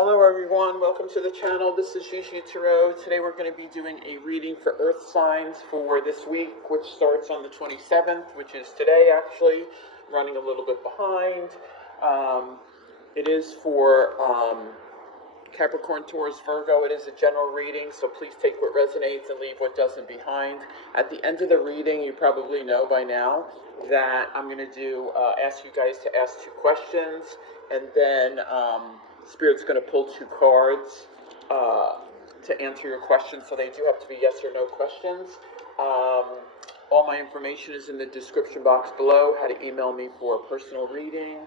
Hello everyone, welcome to the channel. This is Gigi Tarot. Today we're going to be doing a reading for Earth signs for this week, which starts on the 27th, which is today actually. I'm running a little bit behind. It is for Capricorn, Taurus, Virgo. It is a general reading, so please take what resonates and leave what doesn't behind. At the end of the reading, you probably know by now that I'm going to ask you guys to ask 2 questions, and then Spirit's going to pull 2 cards to answer your questions, so they do have to be yes or no questions. All my information is in the description box below, how to email me for a personal reading.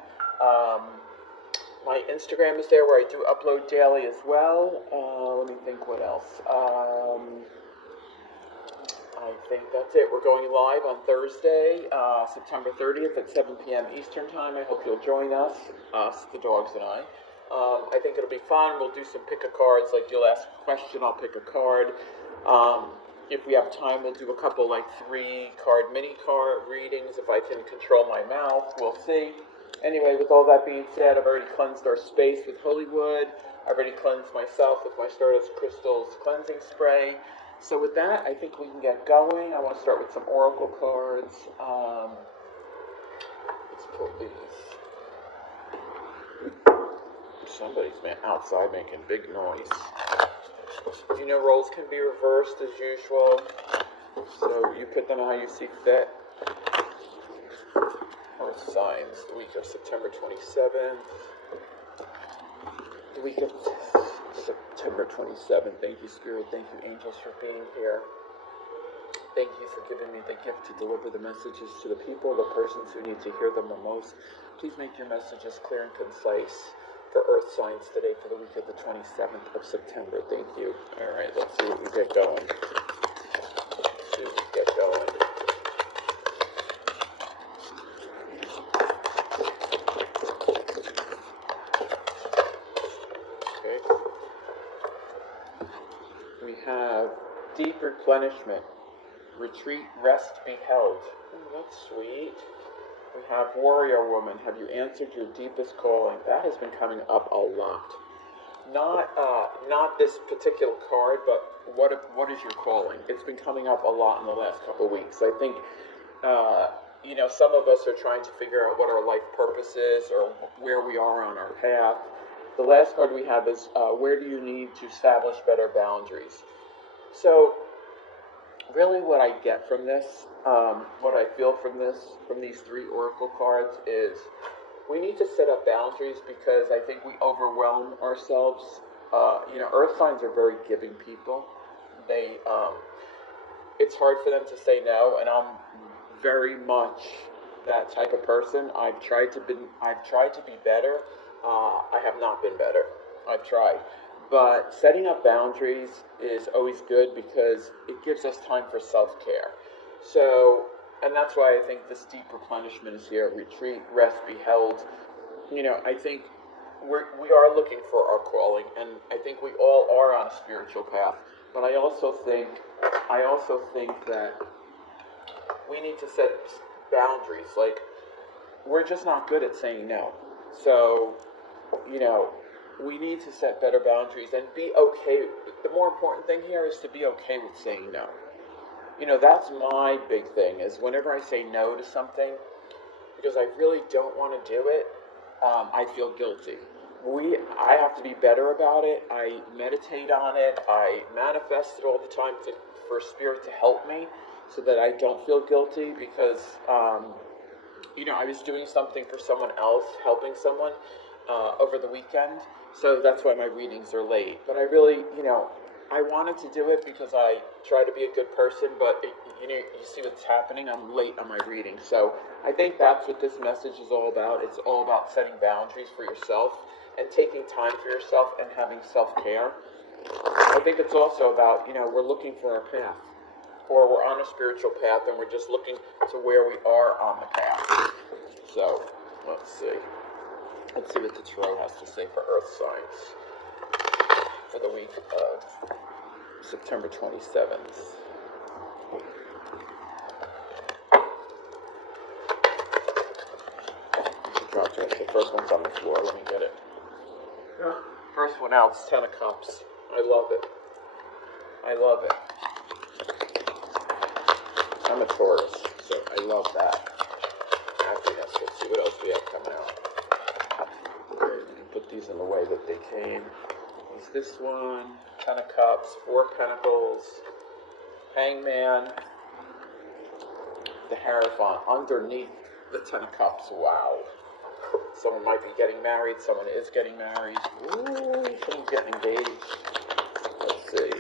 My Instagram is there where I do upload daily as well. Let me think what else. I think that's it. We're going live on Thursday, September 30th at 7 p.m. Eastern Time. I hope you'll join us, the dogs and I. I think it'll be fun. We'll do some pick-a-cards, like you'll ask a question, I'll pick a card. If we have time, we'll do a couple, like 3-card mini-card readings. If I can control my mouth, we'll see. Anyway, with all that being said, I've already cleansed our space with holy wood. I've already cleansed myself with my Stardust Crystals cleansing spray. So with that, I think we can get going. I want to start with some oracle cards. Let's pull these. Somebody's outside making big noise. You know, roles can be reversed as usual, so you put them how you see fit. Earth signs, the week of September 27th. The week of September 27th. Thank you, Spirit. Thank you, angels, for being here. Thank you for giving me the gift to deliver the messages to the people, the persons who need to hear them the most. Please make your messages clear and concise for Earth signs today for the week of the 27th of September. Thank you. All right, let's see what we get going. Okay. We have deep replenishment. Retreat, rest, be held. Oh, that's sweet. We have warrior woman. Have you answered your deepest calling? That has been coming up a lot. Not this particular card, but what is your calling? It's been coming up a lot in the last couple of weeks. I think some of us are trying to figure out what our life purpose is or where we are on our path. The last card we have is where do you need to establish better boundaries? So really what I get from this, what I feel from these 3 oracle cards is we need to set up boundaries because I think we overwhelm ourselves. Earth signs are very giving people. It's hard for them to say no, and I'm very much that type of person. I've tried to be better. I have not been better. I've tried. But setting up boundaries is always good because it gives us time for self-care. So, and that's why I think this deep replenishment is here. Retreat, rest, be held. I think we are looking for our calling, and I think we all are on a spiritual path. But I also think that we need to set boundaries. Like, we're just not good at saying no. So, we need to set better boundaries and be okay. The more important thing here is to be okay with saying no. That's my big thing, is whenever I say no to something, because I really don't want to do it, I feel guilty. I have to be better about it. I meditate on it. I manifest it all the time for Spirit to help me so that I don't feel guilty because, I was doing something for someone else, helping someone over the weekend. So that's why my readings are late. But I really, I wanted to do it because I try to be a good person, but you see what's happening. I'm late on my reading. So I think that's what this message is all about. It's all about setting boundaries for yourself and taking time for yourself and having self-care. I think it's also about, we're looking for our path, or we're on a spiritual path and we're just looking to where we are on the path. So let's see. Let's see what the tarot has to say for Earth signs for the week of September 27th. Dropped it. The first one's on the floor. Let me get it. First one out is Ten of Cups. I love it. I love it. I'm a Taurus, so I love that. Happiness. Let's see what else we have coming out. Okay, let me put these in the way that they came. There's this one, Ten of Cups, Four of Pentacles, Hangman, the Hierophant underneath the Ten of Cups. Wow. Someone might be getting married. Someone is getting married. Ooh, someone's getting engaged. Let's see.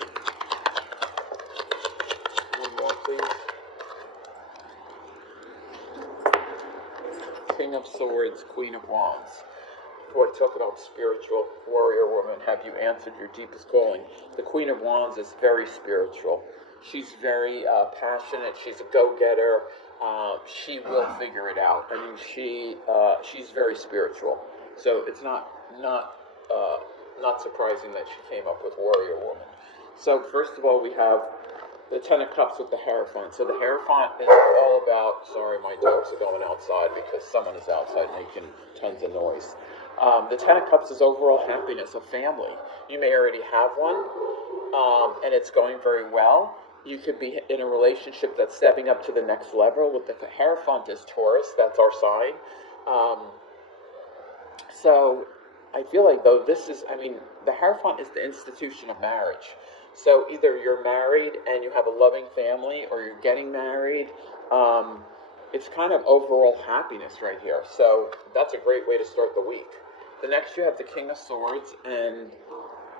One more, please. King of Swords, Queen of Wands. Boy, talk about spiritual warrior woman. Have you answered your deepest calling? The Queen of Wands is very spiritual. She's very passionate. She's a go-getter. She will figure it out. I mean, she's very spiritual. So it's not surprising that she came up with warrior woman. So first of all, we have the Ten of Cups with the Hierophant. So the Hierophant is all about. Sorry, my dogs are going outside because someone is outside making tons of noise. The Ten of Cups is overall happiness, a family. You may already have one, and it's going very well. You could be in a relationship that's stepping up to the next level. With the Hierophant is Taurus, that's our sign. So I feel like, though, the Hierophant is the institution of marriage. So either you're married and you have a loving family, or you're getting married. It's kind of overall happiness right here. So that's a great way to start the week. The next you have the King of Swords and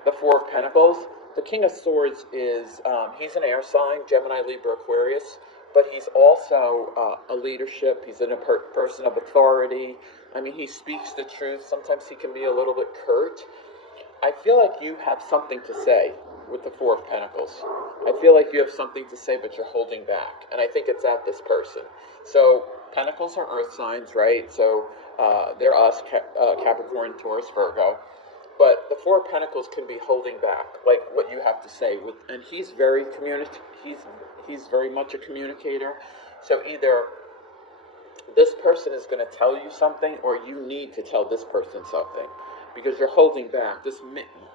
the Four of Pentacles. The King of Swords is, he's an air sign, Gemini, Libra, Aquarius, but he's also a leadership. He's a person of authority. I mean, he speaks the truth. Sometimes he can be a little bit curt. I feel like you have something to say with the Four of Pentacles. I feel like you have something to say, but you're holding back. And I think it's at this person. So Pentacles are earth signs, right? So they're us, Capricorn, Taurus, Virgo. But the Four of Pentacles can be holding back, like what you have to say. And he's very he's very much a communicator. So either this person is going to tell you something, or you need to tell this person something, because you're holding back. This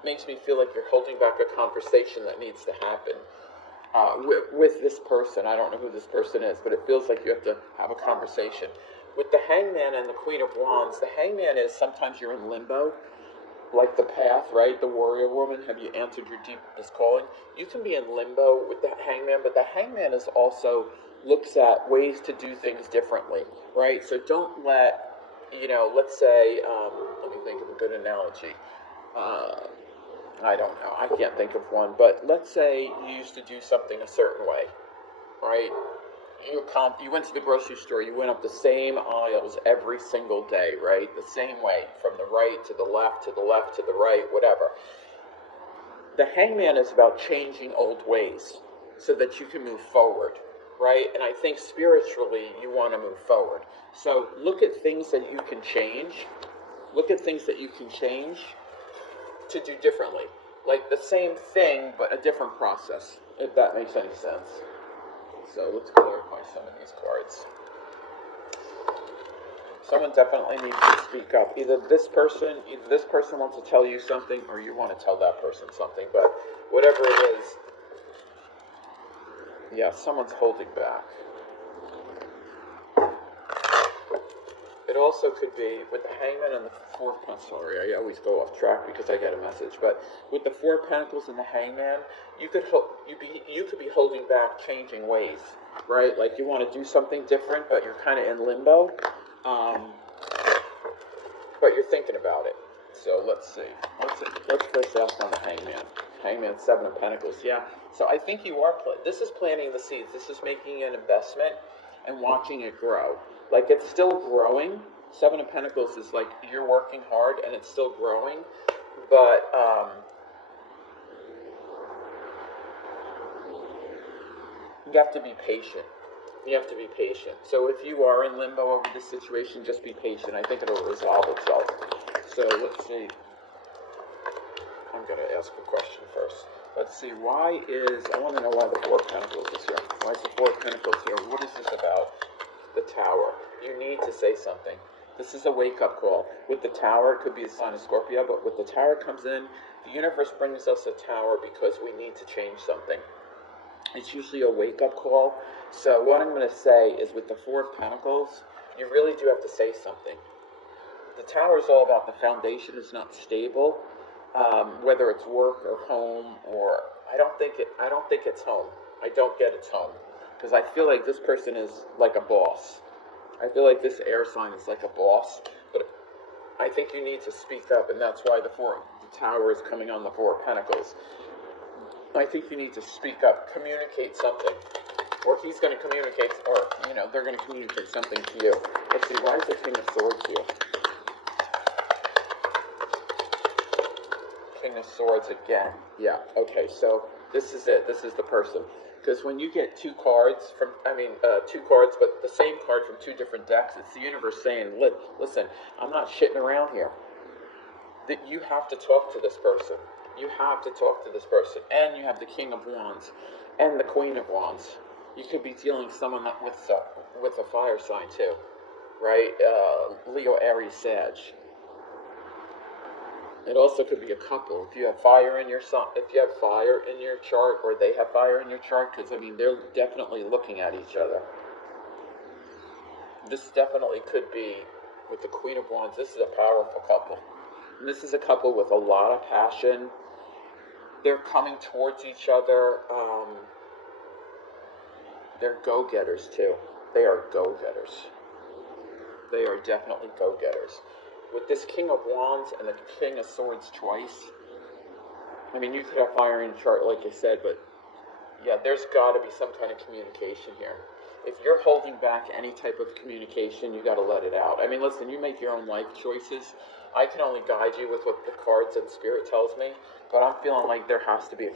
makes me feel like you're holding back a conversation that needs to happen with this person. I don't know who this person is, but it feels like you have to have a conversation. With the Hangman and the Queen of Wands, the Hangman is sometimes you're in limbo. Like the path, right? The warrior woman, have you answered your deepest calling? You can be in limbo with the Hangman, but the Hangman is also looks at ways to do things differently, right? So don't let, let's say, let me think of a good analogy. I don't know. I can't think of one, but let's say you used to do something a certain way, right? You went to the grocery store, you went up the same aisles every single day, right? The same way, from the right to the left, to the left, to the right, whatever. The Hangman is about changing old ways so that you can move forward, right? And I think spiritually you want to move forward. So look at things that you can change. Look at things that you can change to do differently. Like the same thing, but a different process, if that makes any sense. So let's clarify some of these cards. Someone definitely needs to speak up. Either this person wants to tell you something, or you want to tell that person something. But whatever it is, yeah, someone's holding back. It also could be with the Hangman and the Four of Pentacles. Sorry, I always go off track because I get a message. But with the Four of Pentacles and the Hangman, you could be holding back, changing ways, right? Like you want to do something different, but you're kind of in limbo. But you're thinking about it. So let's see. Let's first ask on the Hangman. Hangman, Seven of Pentacles. Yeah. So I think you are. This is planting the seeds. This is making an investment and watching it grow. Like it's still growing. Seven of Pentacles is like you're working hard and it's still growing, but you have to be patient. You have to be patient. So if you are in limbo over this situation, just be patient. I think it'll resolve itself. So let's see. I'm going to ask a question first. Let's see. I want to know why the Four of Pentacles is here. Why is the Four of Pentacles here? What is this about? The Tower. You need to say something. This is a wake-up call. With the Tower, it could be a sign of Scorpio, but with the Tower comes in, the universe brings us a Tower because we need to change something. It's usually a wake-up call. So what I'm going to say is with the Four of Pentacles, you really do have to say something. The Tower is all about the foundation is not stable, whether it's work or home, or I don't think it's home. I don't get it's home, because I feel like this person is like a boss. I feel like this air sign is like a boss, but I think you need to speak up, and that's why the Tower is coming on the Four of Pentacles. I think you need to speak up, communicate something, or he's going to communicate, or they're going to communicate something to you. Let's see, why is the King of Swords here? King of Swords again. Yeah, okay, so this is it. This is the person. Because when you get two cards, but the same card from two different decks, it's the universe saying, listen, I'm not shitting around here. That you have to talk to this person. You have to talk to this person. And you have the King of Wands and the Queen of Wands. You could be dealing someone with a fire sign too, right? Leo, Aries, Sag. It also could be a couple. If you have fire in your chart, or they have fire in your chart, because they're definitely looking at each other. This definitely could be with the Queen of Wands. This is a powerful couple. And this is a couple with a lot of passion. They're coming towards each other. They're go-getters too. They are go-getters. They are definitely go-getters. With this King of Wands and the King of Swords twice, you could have fire in your chart, like I said, but yeah, there's got to be some kind of communication here. If you're holding back any type of communication, you got to let it out. Listen, you make your own life choices. I can only guide you with what the cards and Spirit tells me, but I'm feeling like there has to be,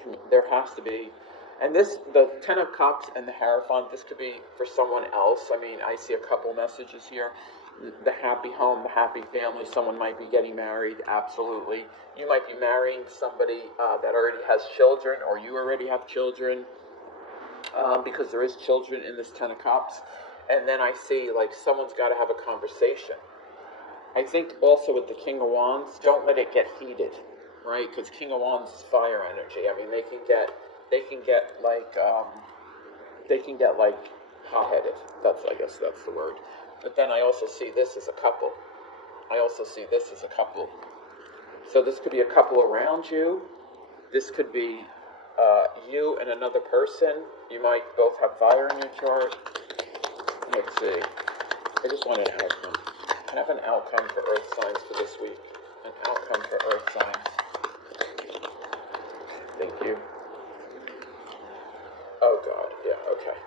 and the Ten of Cups and the Hierophant, this could be for someone else. I see a couple messages here. The happy home, the happy family, someone might be getting married, absolutely. You might be marrying somebody that already has children, or you already have children, because there is children in this Ten of Cups. And then I see, someone's got to have a conversation. I think also with the King of Wands, don't let it get heated, right? Because King of Wands is fire energy. They can get hot-headed. I guess that's the word. But then I also see this as a couple. So this could be a couple around you. This could be you and another person. You might both have fire in your chart. Let's see. I just want an outcome. Can I have an outcome for Earth signs for this week? An outcome for Earth signs. Thank you. Oh God, yeah, okay.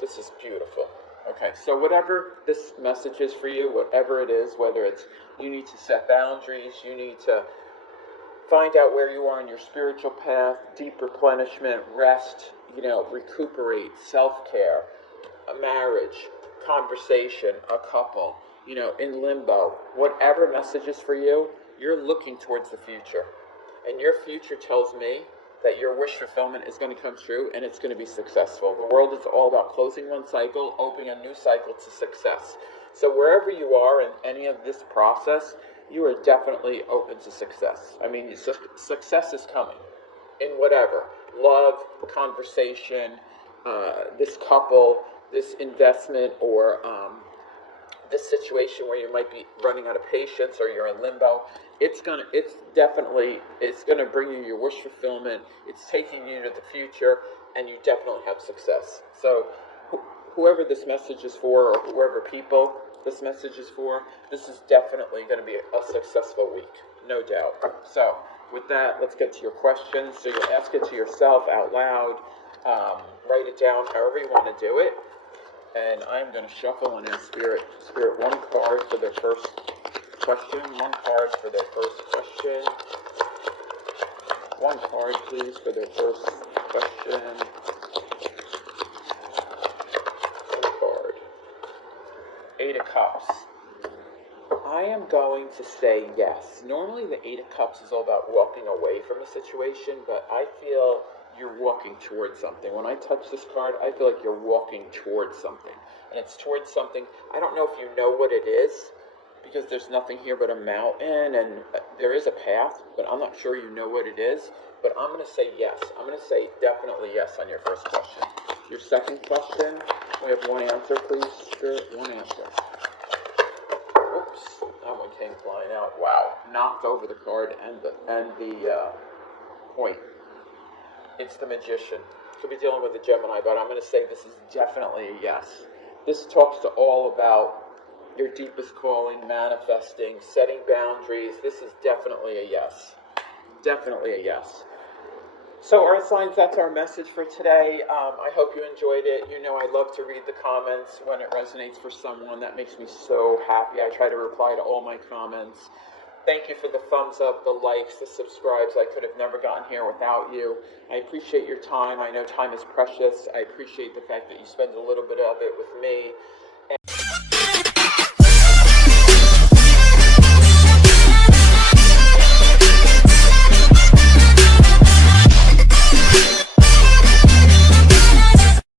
This is beautiful. Okay, so whatever this message is for you, whatever it is, whether it's you need to set boundaries, you need to find out where you are in your spiritual path, deep replenishment, rest, recuperate, self-care, a marriage, conversation, a couple, in limbo, whatever message is for you, you're looking towards the future. And your future tells me that your wish fulfillment is going to come true and it's going to be successful. The world is all about closing one cycle, opening a new cycle to success. So wherever you are in any of this process, you are definitely open to success. Success is coming in whatever. Love, conversation, this couple, this investment, or this situation where you might be running out of patience or you're in limbo. It's gonna bring you your wish fulfillment. It's taking you to the future, and you definitely have success. So whoever this message is for, or whoever people this message is for, this is definitely going to be a successful week, no doubt. So with that, let's get to your questions. So you ask it to yourself out loud, write it down however you want to do it, and I'm going to shuffle and ask Spirit one card for their first question, one card for their first question, one card please for their first question, one card, Eight of Cups. I am going to say yes. Normally the Eight of Cups is all about walking away from a situation, but I feel you're walking towards something. When I touch this card, I feel like you're walking towards something. And it's towards something, I don't know if you know what it is, because there's nothing here but a mountain, and there is a path, but I'm not sure you know what it is. But I'm going to say yes. I'm going to say definitely yes on your first question. Your second question, we have one answer, please. Sure, one answer. Oops, that one came flying out. Wow, knocked over the card and the point. It's the Magician. Could be dealing with a Gemini, but I'm going to say this is definitely a yes. This talks to all about your deepest calling, manifesting, setting boundaries. This is definitely a yes. Definitely a yes. So, Earth signs, that's our message for today. I hope you enjoyed it. You know I love to read the comments when it resonates for someone. That makes me so happy. I try to reply to all my comments. Thank you for the thumbs up, the likes, the subscribes. I could have never gotten here without you. I appreciate your time. I know time is precious. I appreciate the fact that you spend a little bit of it with me.